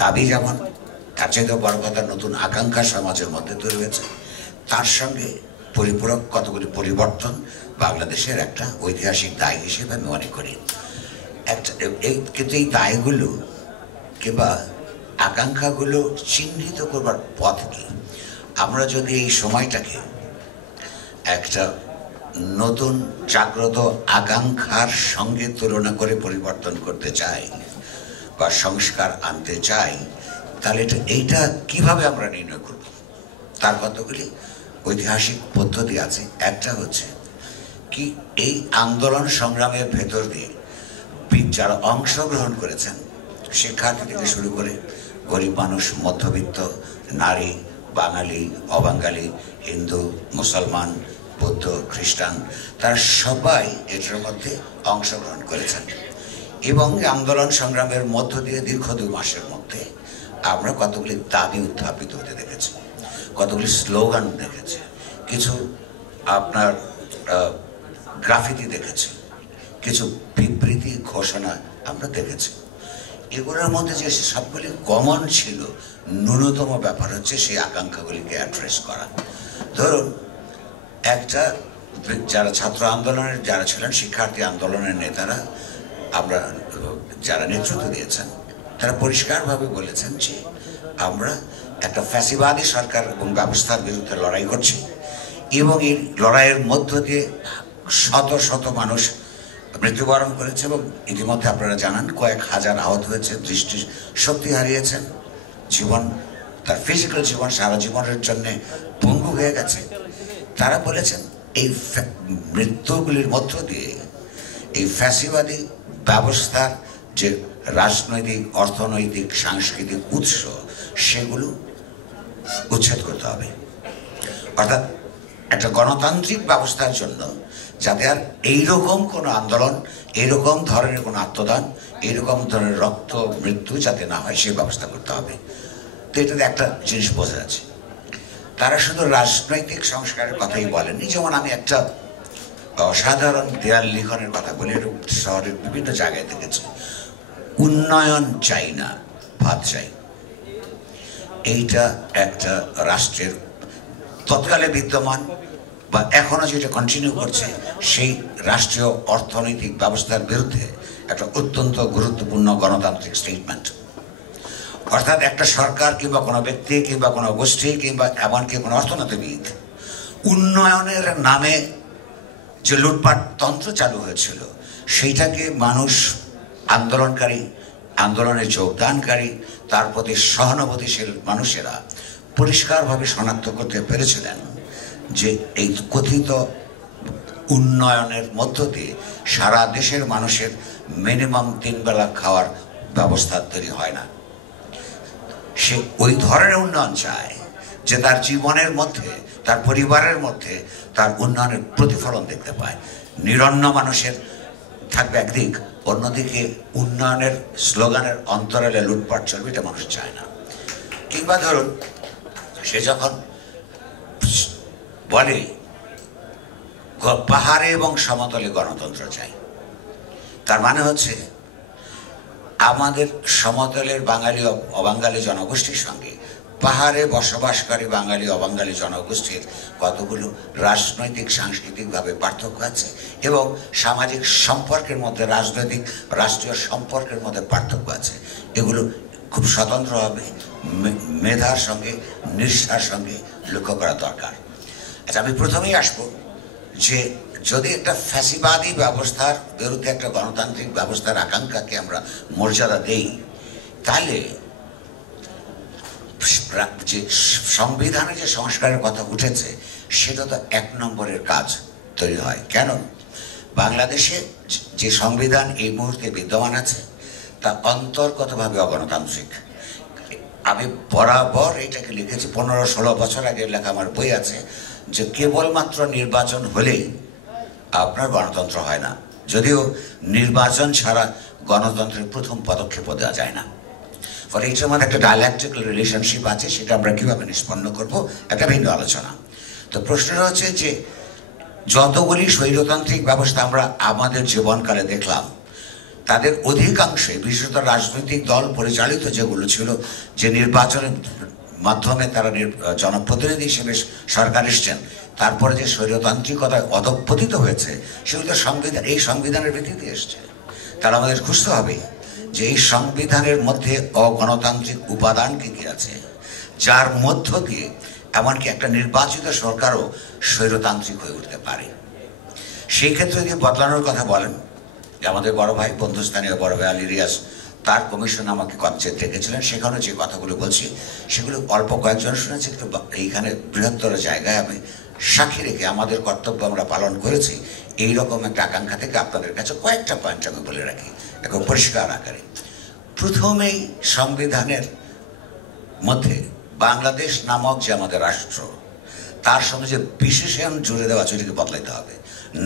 দাবি যেমন, তার চেয়ে বড় কথা নতুন আকাঙ্ক্ষা সমাজের মধ্যে তৈরি হয়েছে, তার সঙ্গে পরিপূরক কতগুলি পরিবর্তন বাংলাদেশের একটা ঐতিহাসিক দায় হিসেবে আমি মনে করি। কিন্তু এই দায়গুলো কিংবা আকাঙ্ক্ষাগুলো চিহ্নিত করবার পথ কি? আমরা যদি এই সময়টাকে একটা নতুন জাগ্রত আকাঙ্ক্ষার সঙ্গে তুলনা করে পরিবর্তন করতে চাই বা সংস্কার আনতে চাই, তাহলে এইটা কিভাবে আমরা নির্ণয় করব? তার কতগুলি ঐতিহাসিক পদ্ধতি আছে। একটা হচ্ছে কি, এই আন্দোলন সংগ্রামের ভেতর দিয়ে যারা অংশগ্রহণ করেছেন, শিক্ষার্থী থেকে শুরু করে গরিব মানুষ, মধ্যবিত্ত, নারী, বাঙালি, অবাঙালি, হিন্দু, মুসলমান, বৌদ্ধ, খ্রিস্টান, তারা সবাই এটার মধ্যে অংশগ্রহণ করেছেন। এবং আন্দোলন সংগ্রামের মধ্য দিয়ে দীর্ঘ 2 মাসের মধ্যে আমরা কতগুলি দাবি উত্থাপিত হতে দেখেছি, কতগুলি স্লোগান দেখেছি, কিছু আপনার গ্রাফিতি দেখেছি, কিছু বিবৃতি ঘোষণা আমরা দেখেছি। এগুলোর মধ্যে যে সবগুলি কমন ছিল, ন্যূনতম ব্যাপার হচ্ছে সেই আকাঙ্ক্ষাগুলিকে অ্যাড্রেস করা। ধরুন, একটা যারা ছাত্র আন্দোলনের যারা ছিলেন, শিক্ষার্থী আন্দোলনের নেতারা, আমরা যারা নেতৃত্ব দিয়েছেন, তারা পরিষ্কারভাবে বলেছেন যে আমরা একটা ফ্যাসিবাদী সরকার এবং ব্যবস্থার বিরুদ্ধে লড়াই করছি, এবং এই লড়াইয়ের মধ্য দিয়ে শত শত মানুষ মৃত্যুবরণ করেছে এবং ইতিমধ্যে আপনারা জানান কয়েক হাজার আহত হয়েছে, দৃষ্টি শক্তি হারিয়েছেন, জীবন, তার ফিজিক্যাল জীবন সারা জীবনের জন্য পঙ্গু হয়ে গেছে। তারা বলেছেন এই মৃত্যুগুলির মধ্য দিয়ে এই ফ্যাসিবাদী ব্যবস্থার যে রাজনৈতিক, অর্থনৈতিক, সাংস্কৃতিক উৎস, সেগুলো উচ্ছেদ করতে হবে। অর্থাৎ একটা গণতান্ত্রিক ব্যবস্থার জন্য যাতে আর এইরকম কোনো আন্দোলন, এইরকম ধরনের কোনো আত্মদান, এইরকম ধরনের রক্ত মৃত্যু যাতে না হয়, সেই ব্যবস্থা করতে হবে। তো এটাতে একটা জিনিস বোঝা যাচ্ছে, তারা শুধু রাজনৈতিক সংস্কারের কথাই বলেননি। যেমন আমি একটা অসাধারণ দেয়াল লিখনের কথা বলি, শহরের বিভিন্ন জায়গায় দেখেছি, উন্নয়ন চাই না, ভাত চাই। এইটা একটা রাষ্ট্রের তৎকালে বিদ্যমান বা এখনো যেটা কন্টিনিউ করছে, সেই রাষ্ট্রীয় অর্থনৈতিক ব্যবস্থার বিরুদ্ধে একটা অত্যন্ত গুরুত্বপূর্ণ গণতান্ত্রিক স্টেটমেন্ট। অর্থাৎ একটা সরকার কিংবা কোনো ব্যক্তি কিংবা কোনো গোষ্ঠী কিংবা এমনকি কোনো অর্থনীতিবিদ উন্নয়নের নামে যে লুটপাট তন্ত্র চালু হয়েছিল, সেইটাকে মানুষ, আন্দোলনকারী, আন্দোলনে যোগদানকারী, তার প্রতি সহানুভূতিশীল মানুষেরা পরিষ্কারভাবে শনাক্ত করতে পেরেছিলেন যে এই কথিত উন্নয়নের মধ্য দিয়ে সারা দেশের মানুষের মিনিমাম 3 বেলা খাওয়ার ব্যবস্থা তৈরি হয় না। সে ওই ধরনের উন্নয়ন চায় যে তার জীবনের মধ্যে, তার পরিবারের মধ্যে তার উন্নয়নের প্রতিফলন দেখতে পায়। নিরন্ন মানুষের থাকবে একদিক, অন্যদিকে উন্নয়নের স্লোগানের অন্তরালে লুটপাট চলবে, এটা মানুষ চায় না। কিংবা ধরুন, সে যখন বলে পাহাড়ে এবং সমতলে গণতন্ত্র চাই, তার মানে হচ্ছে আমাদের সমতলের বাঙালি অবাঙালি জনগোষ্ঠীর সঙ্গে পাহাড়ে বসবাসকারী বাঙালি অবাঙালি জনগোষ্ঠীর কতগুলো রাজনৈতিক, সাংস্কৃতিকভাবে পার্থক্য আছে এবং সামাজিক সম্পর্কের মধ্যে, রাজনৈতিক, রাষ্ট্রীয় সম্পর্কের মধ্যে পার্থক্য আছে। এগুলো খুব স্বতন্ত্রভাবে মেধার সঙ্গে, নিষ্ঠার সঙ্গে লক্ষ্য করা দরকার। আচ্ছা, আমি প্রথমেই আসবো যে যদি একটা ফ্যাসিবাদী ব্যবস্থার বিরুদ্ধে একটা গণতান্ত্রিক ব্যবস্থার আকাঙ্ক্ষাকে আমরা মর্যাদা দেই, তাহলে যে সংবিধানের যে সংস্কারের কথা উঠেছে, সেটা তো 1 নম্বরের কাজ তৈরি হয়। কেন? বাংলাদেশে যে সংবিধান এই মুহূর্তে বিদ্যমান আছে, তা অন্তর্গতভাবে অগণতান্ত্রিক। আমি বরাবর এটাকে লিখেছি, 15-16 বছর আগে লেখা আমার বই আছে, যে কেবলমাত্র নির্বাচন হলেই আপনার গণতন্ত্র হয় না, যদিও নির্বাচন ছাড়া গণতন্ত্রের প্রথম পদক্ষেপও দেওয়া যায় না। ফলে এটার মধ্যে একটা ডায়ালেকট্রিক্যাল রিলেশনশিপ আছে, সেটা আমরা কীভাবে নিষ্পন্ন করব, একটা ভিন্ন আলোচনা। তো প্রশ্নটা হচ্ছে যে যতগুলি স্বৈরতান্ত্রিক ব্যবস্থা আমরা আমাদের জীবনকালে দেখলাম, তাদের অধিকাংশে বিশেষত রাজনৈতিক দল পরিচালিত যেগুলো ছিল, যে নির্বাচনের মাধ্যমে তারা জনপ্রতিনিধি হিসেবে সরকার এসছেন, তারপরে যে স্বৈরতান্ত্রিকতায় অধঃপতিত হয়েছে, সেগুলো এই সংবিধানের ভিত্তিতে এসছে। তারা আমাদের খুঁজতে হবে যে এই সংবিধানের মধ্যে অগণতান্ত্রিক উপাদান কি কি আছে, যার মধ্য দিয়ে এমনকি একটা নির্বাচিত সরকারও স্বৈরতান্ত্রিক হয়ে উঠতে পারে। সেই ক্ষেত্রে যদি বদলানোর কথা বলেন, যে আমাদের বড় ভাই, বন্ধুস্থানীয় বড় ভাই আলী রিয়াজ, তার কমিশন আমাকে কনসেপ্ট ডেকেছিলেন, সেখানে যে কথাগুলো বলছি সেগুলো অল্প কয়েকজন শুনেছি, একটু এইখানে বৃহত্তর জায়গায় আমি সাক্ষী রেখে আমাদের কর্তব্য আমরা পালন করেছি, এইরকম একটা আকাঙ্ক্ষা থেকে আপনাদের কাছে কয়েকটা পয়েন্ট আমি বলে রাখি একদম পরিষ্কার আকারে। প্রথমেই সংবিধানের মধ্যে বাংলাদেশ নামক যে আমাদের রাষ্ট্র, তার সঙ্গে যে বিশেষণ জুড়ে দেওয়া আছে, এটাকে বদলাইতে হবে।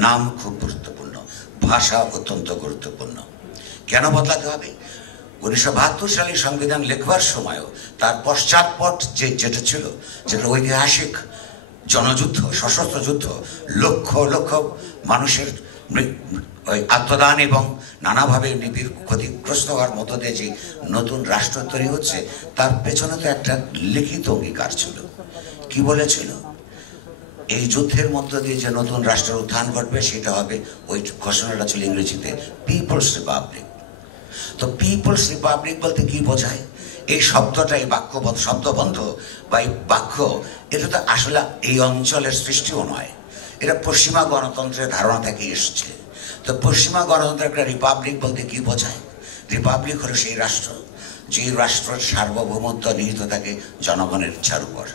নাম খুব গুরুত্বপূর্ণ, ভাষা অত্যন্ত গুরুত্বপূর্ণ। কেন বদলাতে হবে? 1972 সালে সংবিধান লেখবার সময়ও তার পশ্চাৎপট যেটা ছিল, যেটা ঐতিহাসিক জনযুদ্ধ, সশস্ত্র যুদ্ধ, লক্ষ লক্ষ মানুষের আত্মদান এবং নানাভাবে নিবিড় ক্ষতিগ্রস্ত হওয়ার মধ্য দিয়ে যে নতুন রাষ্ট্র তৈরি হচ্ছে, তার পেছনে তো একটা লিখিত অঙ্গীকার ছিল। কি বলেছিল? এই যুদ্ধের মধ্য দিয়ে যে নতুন রাষ্ট্রের উত্থান ঘটবে, সেটা হবে, ওই ঘোষণাটা ছিল ইংরেজিতে পিপলস রিপাবলিক। তো পিপলস রিপাবলিক বলতে কি বোঝায়? এই শব্দটা, এই শব্দবন্ধ বা এই বাক্য, এটা তো আসলে এই অঞ্চলের সৃষ্টিও নয়, এটা পশ্চিমা গণতন্ত্রের ধারণা থেকে এসছে। তো পশ্চিমা গণতন্ত্রের একটা রিপাবলিক বলতে কি বোঝায়? রিপাবলিক হলো সেই রাষ্ট্র, যে রাষ্ট্রের সার্বভৌমত্ব নিহিত থাকে জনগণের ইচ্ছার উপর।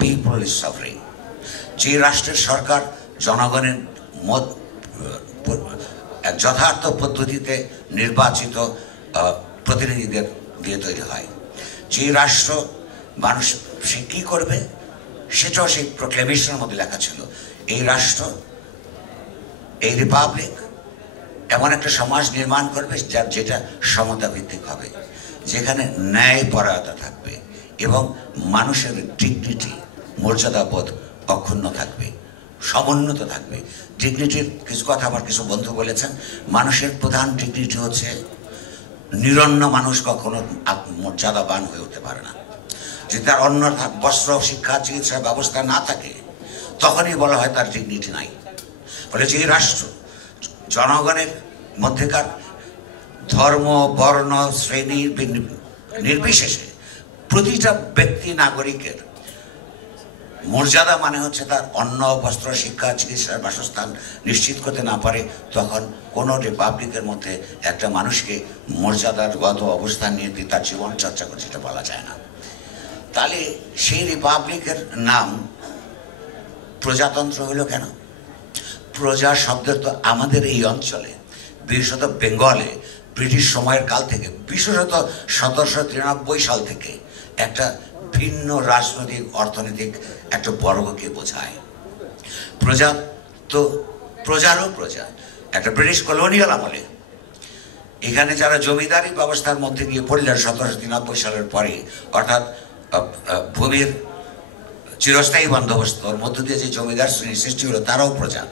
People is sovereign. যে রাষ্ট্রের সরকার জনগণের মত এক যথার্থ পদ্ধতিতে নির্বাচিত প্রতিনিধিদের দিয়ে তৈরি হয়, যে রাষ্ট্র মানুষ সে কী করবে সেটাও সেই প্রোক্লেমেশনের মধ্যে লেখা ছিল। এই রাষ্ট্র, এই রিপাবলিক এমন একটা সমাজ নির্মাণ করবে যেটা সমতা ভিত্তিক হবে, যেখানে ন্যায়পরায়ণতা থাকবে এবং মানুষের ডিগনিটি, মর্যাদাবোধ অক্ষুণ্ণ থাকবে, সমুন্নত থাকবে। ডিগনিটির কিছু কথা আবার কিছু বন্ধু বলেছেন, মানুষের প্রধান ডিগনিটি হচ্ছে নিরন্ন মানুষ কখনো মর্যাদাবান হয়ে উঠতে পারে না। যদি তার অন্য বস্ত্র, শিক্ষা, চিকিৎসার ব্যবস্থা না থাকে, তখনই বলা হয় তার ডিগনিটি নাই। ফলে যে রাষ্ট্র জনগণের মধ্যেকার ধর্ম, বর্ণ, শ্রেণী নির্বিশেষে প্রতিটা ব্যক্তি নাগরিকের মর্যাদা মানে হচ্ছে তার অন্ন, বস্ত্র, শিক্ষা, চিকিৎসার বাসস্থান নিশ্চিত করতে না পারে, তখন কোনো রিপাবলিকের মধ্যে একটা মানুষকে মর্যাদার গত অবস্থান নিয়ে তার জীবন চর্চা করছে, এটা বলা যায় না। তাহলে সেই রিপাবলিকের নাম প্রজাতন্ত্র হলো কেন? প্রজা শব্দ তো আমাদের এই অঞ্চলে, বিশেষত বেঙ্গলে ব্রিটিশ সময়ের কাল থেকে, বিশেষত 1793 সাল থেকে একটা ভিন্ন রাজনৈতিক অর্থনৈতিক একটা বর্গকে বোঝায়। প্রজা তো প্রজারও প্রজা। একটা ব্রিটিশ কলোনিয়াল আমলে এখানে যারা জমিদারি ব্যবস্থার মধ্যে গিয়ে পড়লেন 1793 সালের পরে, অর্থাৎ ভূমির চিরস্থায়ী বন্দোবস্তর মধ্য দিয়ে যে জমিদার শ্রেণী সৃষ্টি হলো, তারাও প্রজা।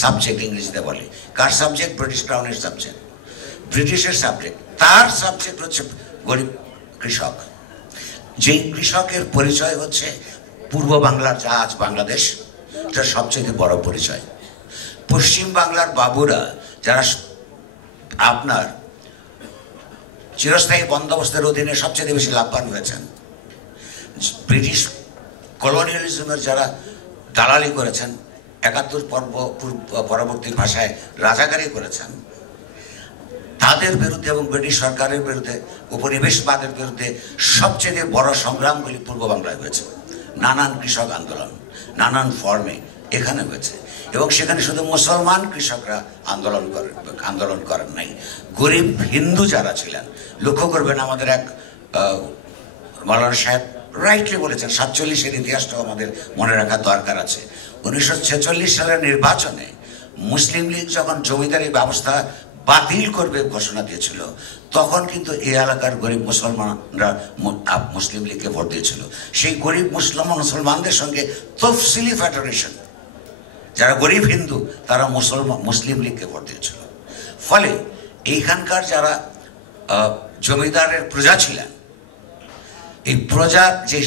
সাবজেক্ট ইংরেজিতে বলে। কার সাবজেক্ট? ব্রিটিশ ক্রাউনের সাবজেক্ট, ব্রিটিশের সাবজেক্ট। তার সাবজেক্ট হচ্ছে গরিব কৃষক। যেই কৃষকের পরিচয় হচ্ছে পূর্ব বাংলার, যা আজ বাংলাদেশ, এটা সবচেয়ে বড় পরিচয়। পশ্চিম বাংলার বাবুরা যারা আপনার চিরস্থায়ী বন্দোবস্তের অধীনে সবচেয়ে বেশি লাভবান হয়েছেন, ব্রিটিশ কলোনিয়ালিজমের যারা দালালি করেছেন, 71 পরবর্তী ভাষায় রাজাকারি করেছেন, তাদের বিরুদ্ধে এবং ব্রিটিশ সরকারের বিরুদ্ধে, উপনিবেশবাদের বিরুদ্ধে সবচেয়ে বড় সংগ্রামগুলি পূর্ব বাংলায় হয়েছে। নানান কৃষক আন্দোলন নানান ফর্মে এখানে হয়েছে, এবং সেখানে শুধু মুসলমান কৃষকরা আন্দোলন করেন নাই, গরিব হিন্দু যারা ছিলেন। লক্ষ্য করবেন, আমাদের এক মাওলানা সাহেব রাইটলি বলেছেন, 47-এর ইতিহাসটাও আমাদের মনে রাখার দরকার আছে। 1946 সালের নির্বাচনে মুসলিম লীগ যখন জমিদারি ব্যবস্থা বাতিল করবে ঘোষণা দিয়েছিল, তখন কিন্তু এই এলাকার গরিব মুসলমানরা মুসলিম লীগকে ভোট দিয়েছিল। সেই গরিব মুসলমানদের সঙ্গে তফসিলি ফেডারেশন, যারা গরিব হিন্দু, তারা মুসলিম লীগকে ভোট দিয়েছিল। ফলে এইখানকার যারা জমিদারের প্রজা ছিলেন, এই প্রজার যে